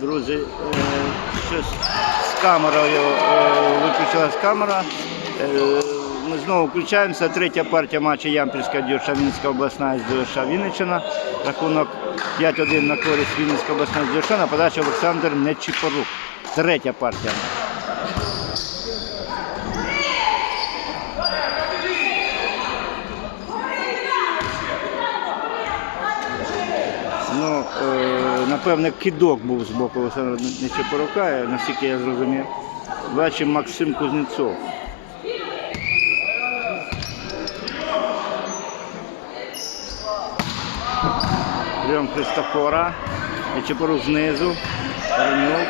Друзі, е, щось з камерою е, виключилась камера. Е, Ми знову включаємося. Третя партія матчу Ямпільська Дюша, Вінницька обласна з Вінниччина. Рахунок 5-1 на користь Вінницька обласна з. На подачі Олександр Нечіпорук. Третя партія. Ну, е, напевне, кидок був з боку Олександра Нечепорука, наскільки я зрозумів. Бачимо Максим Кузнєцов. Прийом Христофора. Нечепорук знизу. Воронюк.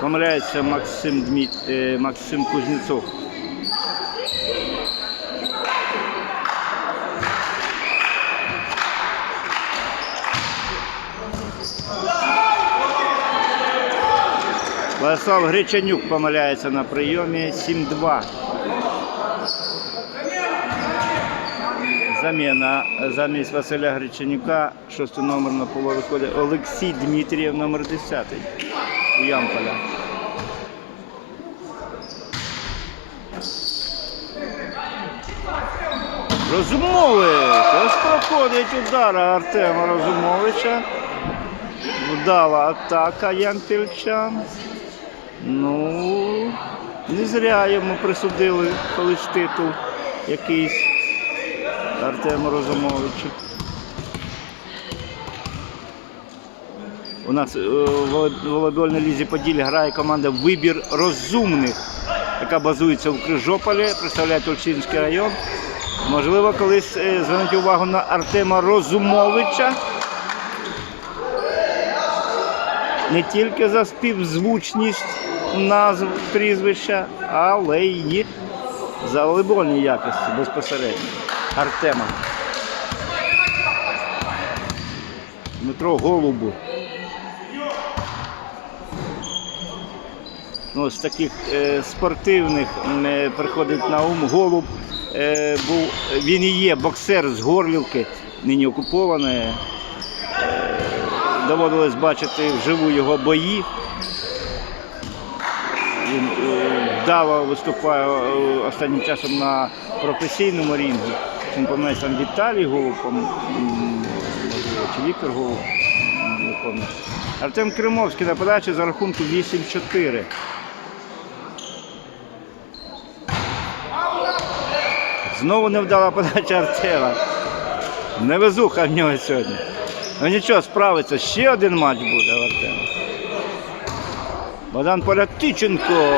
Помиляється Максим, Дмит... е, Максим Кузнєцов. Владислав Гречанюк помиляється на прийомі 7-2. Заміна замість Василя Гречанюка, шостий номер на поло виходить Олексій Дмитрієв, номер 10 у Ямполя. Розумович! Ось проходить удар Артема Розумовича. Вдала атака Ямпільчан. Ну, не зря йому присудили колись титул якийсь Артему Розумовичу. У нас е, в волей- волейбольній лізі Поділля грає команда Вибір розумних, яка базується в Крижополі, представляє Тульчинський район. Можливо, колись е, звернуть увагу на Артема Розумовича. Не тільки за співзвучність назв прізвища, але й за волейбольні якості безпосередньо. Артема. Дмитро Голубу. Ну, з таких е, спортивних е, приходить на ум Голуб. Е, був, він і є боксер з Горлівки, нині окупованої. Е, доводилось бачити вживу його бої. Він е, вдало виступає е, останнім часом на професійному рінгі. Він помиляється там Віталій Голуб, чи Віктор Голуб. Артем Кримовський на подачі за рахунку 8-4. Знову невдала подача Артема. Невезуха в нього сьогодні. Ну нічого, справиться. Ще один матч буде в Артема. Богдан Полятиченко.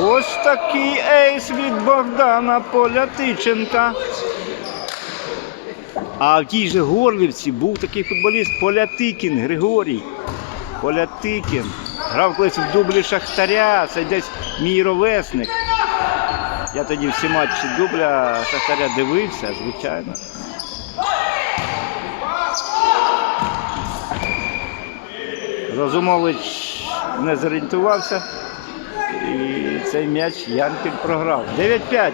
Ось такий ейс від Богдана Полятиченка. А в тій же Горлівці був такий футболіст Полятикін Григорій. Полятикін. Грав колись в дублі Шахтаря. Це десь мій ровесник. Я тоді всі матчі дубля Шахтаря дивився, звичайно. Розумович не зорієнтувався. І цей м'яч Янкіль програв. 9-5.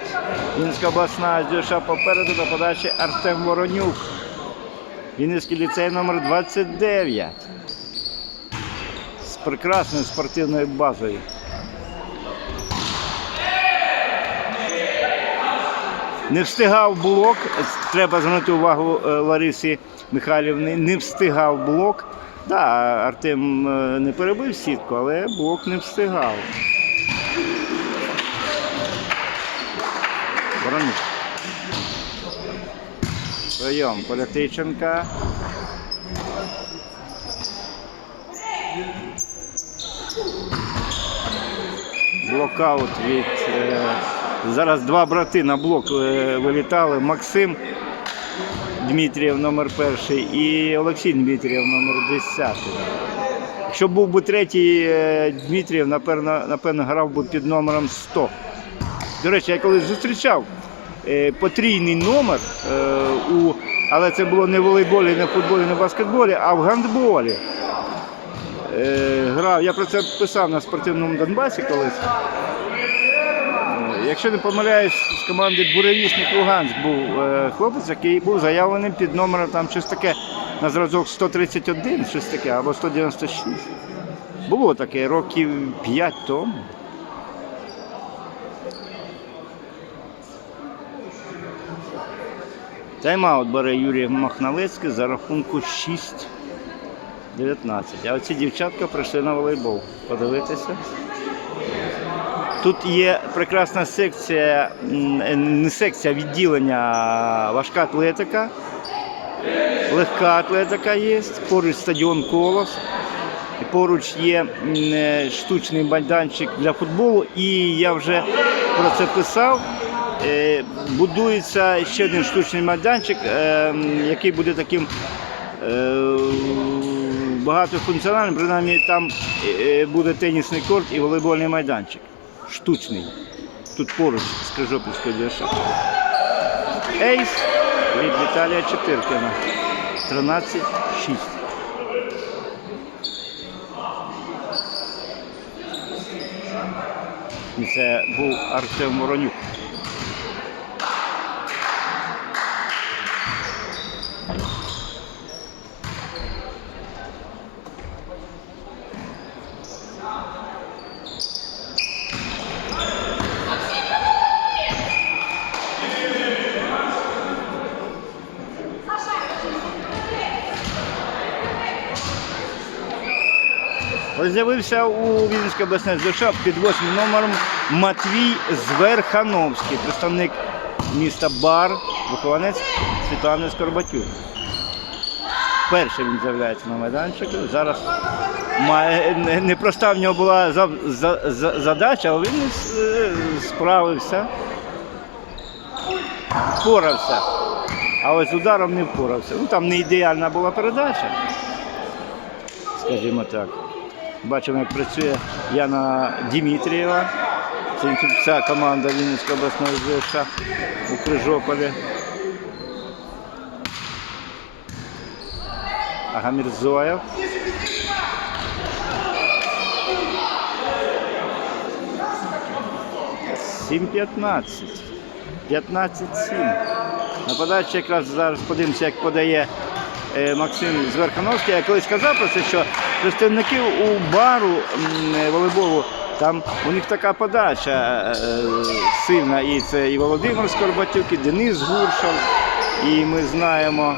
Вінницька обласна Дюша попереду на подачі Артем Воронюк. Вінницький ліцей номер 29. З прекрасною спортивною базою. Не встигав блок, треба звернути увагу е, Ларисі Михайлівни, не встигав блок. Да, Артем е, не перебив сітку, але блок не встигав. Воронюк. Прийом Полятиченка. Блокаут від. е, Зараз два брати на блок е, вилітали. Максим Дмитрієв номер перший і Олексій Дмитрієв номер 10. Якщо був би третій е, Дмитрієв, напевно, напевно, грав би під номером 100. До речі, я колись зустрічав е, потрійний номер, е, у, але це було не в волейболі, не в футболі, не в баскетболі, а в гандболі. Грав, я про це писав на спортивному Донбасі колись. Якщо не помиляюсь, з команди Буревісник Луганськ був е, хлопець, який був заявленим під номером там щось таке на зразок 131, щось таке, або 196. Було таке років 5 тому. Тайм-аут бере Юрій Махналецький за рахунку 6-19. А оці дівчатка прийшли на волейбол. Подивитися. Тут є прекрасна секція, не секція, а відділення важка атлетика, легка атлетика є, поруч стадіон Колос. Поруч є е, штучний майданчик для футболу, і я вже про це писав. Е, Будується ще один штучний майданчик, е, який буде таким багатофункціональним. Принаймні там буде тенісний корт і волейбольний майданчик. Штучний. Тут поруч з Крижопільською ДШ. Ейс від Віталія Чепиркіна. 13-6. Це був Артем Воронюк. З'явився у Вінницькій обласній ЗШ під восьмим номером Матвій Зверхановський, представник міста Бар, вихованець Світлани Скорбатюк. Перший він з'являється на майданчику. Зараз непроста в нього була за, за, за- задача, але він е, справився, впорався. А ось ударом не впорався. Ну там не ідеальна була передача, скажімо так. Бачимо, як працює Яна Дімітрієва. Це вся команда Вінницької обласної ЗШ у Крижополі. Агамірзоєв. Сім 15. 15-7. Нападаючи якраз зараз подивимося, як подає е, Максим Зверхановський. Я колись сказав про це, що представників у бару е, волейболу, там у них така подача е, сильна. І це і Володимир Скорбатюк, і Денис Гуршов. І ми знаємо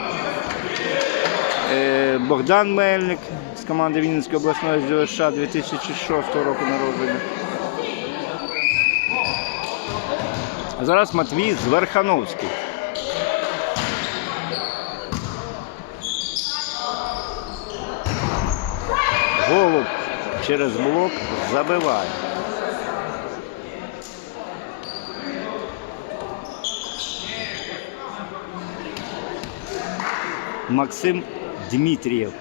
е, Богдан Мельник з команди Вінницької обласної ЗОШ 2006 року народження. Зараз Матвій Зверхановський. Голуб через блок забиває. Максим Дмитрієв.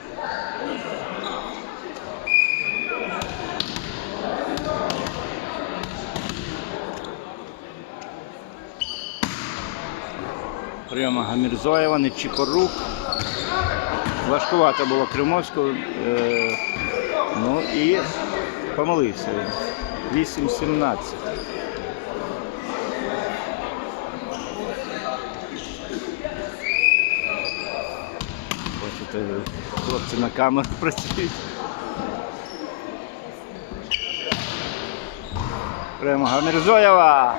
Прямо Гамірзоєва, Нечіпорук. Важкувато було Кримовського. Ну і помилився він. 8-17. Бачите, хлопці на камеру працюють. Прямо Гамірзоєва.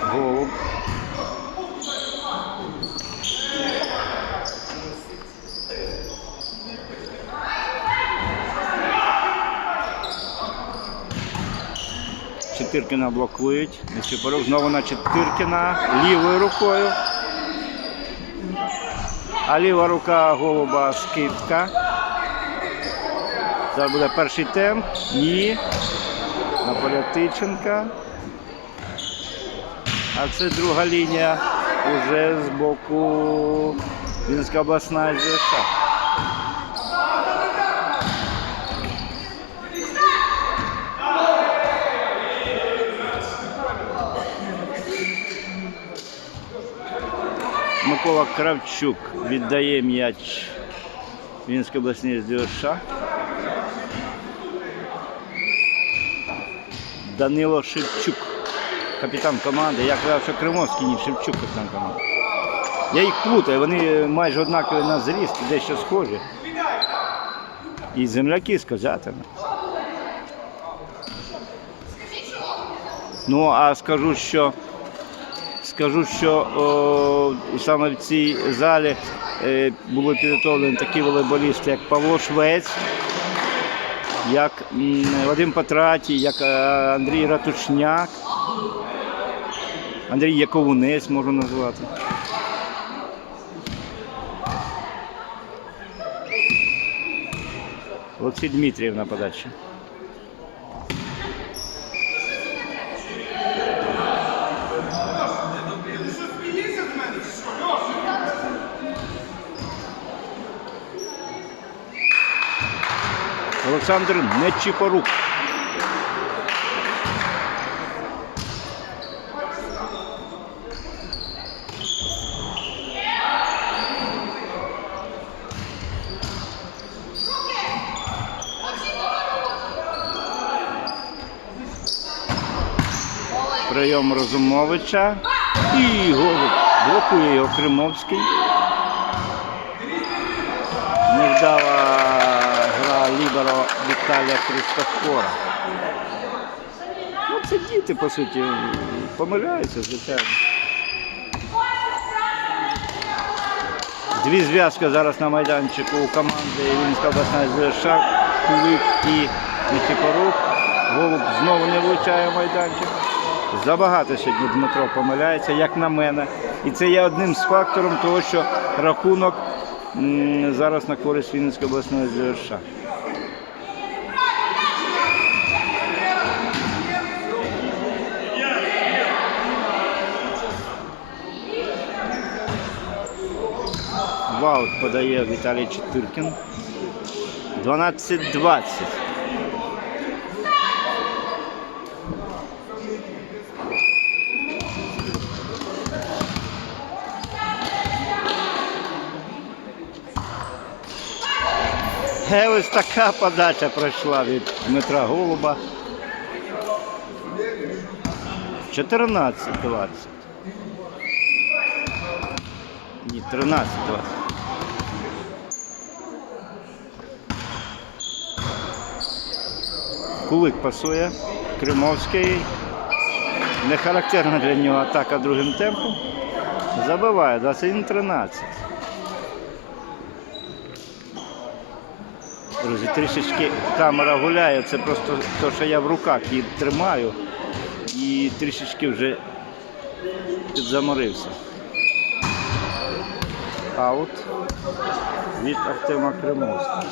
Голуб. Чотиркіна блокують. Нечипорук знову на Чотиркіна лівою рукою. А ліва рука голуба скидка. Зараз буде перший темп. Ні. На Полятиченка. А це друга лінія уже з боку Вінська обласна ЗСА. Микола Кравчук віддає м'яч Вінській обласній ЗДШ. Данило Шевчук, капітан команди. Я казав, що Кримовський, ні, Шевчук капітан команди. Я їх плутаю, вони майже однакові на зріст, дещо схожі. І земляки з козятами. Ну, а скажу, що скажу, що о, саме в цій залі е, були підготовлені такі волейболісти, як Павло Швець, як м, Вадим Патратій, як е, Андрій Ратушняк, Андрій Яковунець можу назвати. Олексій Дмитрієв на подачі. Олександр Нечіпорук. Прийом Розумовича. І голуб. Блокує його Кримовський. Невдала Віталія Христофора. Ну, це діти, по суті, помиляються, звичайно. Дві зв'язки зараз на майданчику у команди Вінська обласна ЗШ, Кулик і Никифорук. Голуб знову не влучає майданчик. Забагато сьогодні Дмитро помиляється, як на мене. І це є одним з факторів того, що рахунок зараз на користь Вінницької обласної ЗШ. Ваут подає Віталій Четиркін. 12-20. Е, ось така подача пройшла від Дмитра Голуба. 14-20. Ні, 13-20. Кулик пасує. Кримовський. Не характерна для нього атака другим темпом. Забиває 21-13. Друзі, трішечки камера гуляє, це просто те, що я в руках її тримаю і трішечки вже підзаморився. Аут від Артема Кримовського.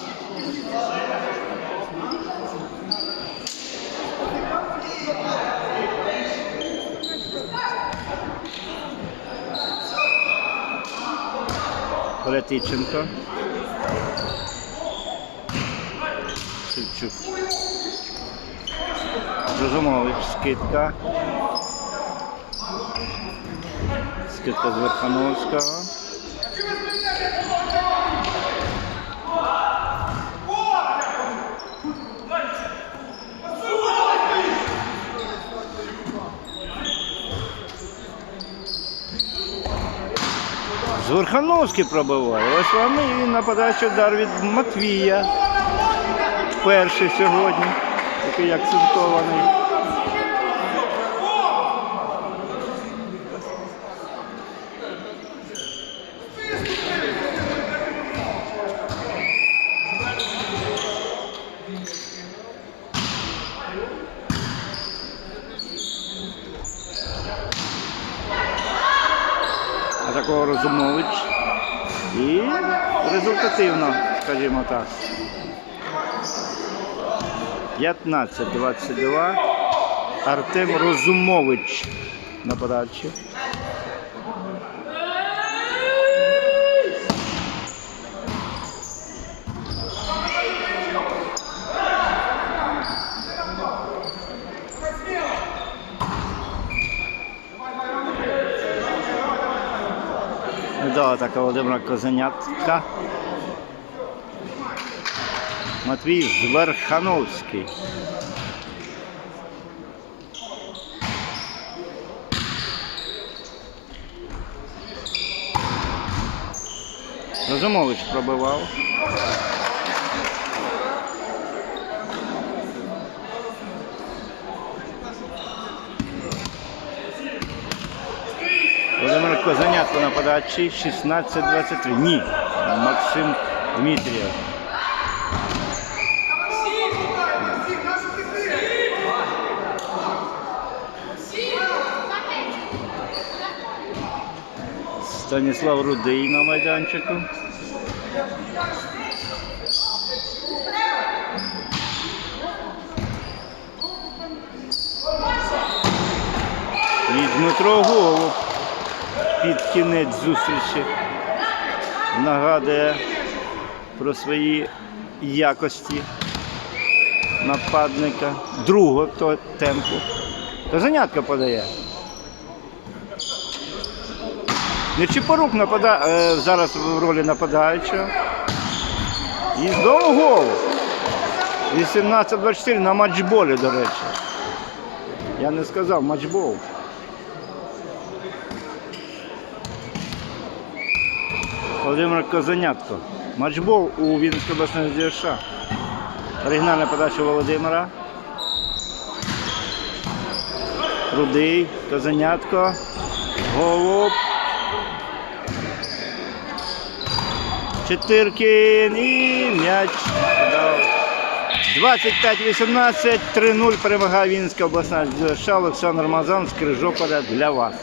Летиченко. Шевчук. Розумович, скидка. Скидка з Верхановського. Зверхановський пробиває. Ось вам і на подачу удар від Матвія. Перший сьогодні. Такий акцентований. Такого Розумович. І результативно, скажімо так. 15-22. Артем Розумович на подачі. Приїжджала така Володимира Козенятка. Матвій Зверхановський. Розумович пробивав. Козанятко на подачі 16-23. Ні. Максим Дмитрієв. Станіслав Рудий на майданчику. І Дмитро Голуб під кінець зустрічі нагадує про свої якості нападника другого темпу. То занятка подає. Нечипорук напада... е, зараз в ролі нападаючого. І знову гол. 18-24 на матчболі, до речі. Я не сказав матчбол. Володимир Козанятко. Матчбол у Вінницької обласної ДЮСШ. Оригінальна подача Володимира. Рудий, Козанятко. Голуб. Чотиркін і м'яч. 25-18, 3-0 перемагає Вінницька обласна ДЮСШ. Олександр Мазан з Крижополя для вас.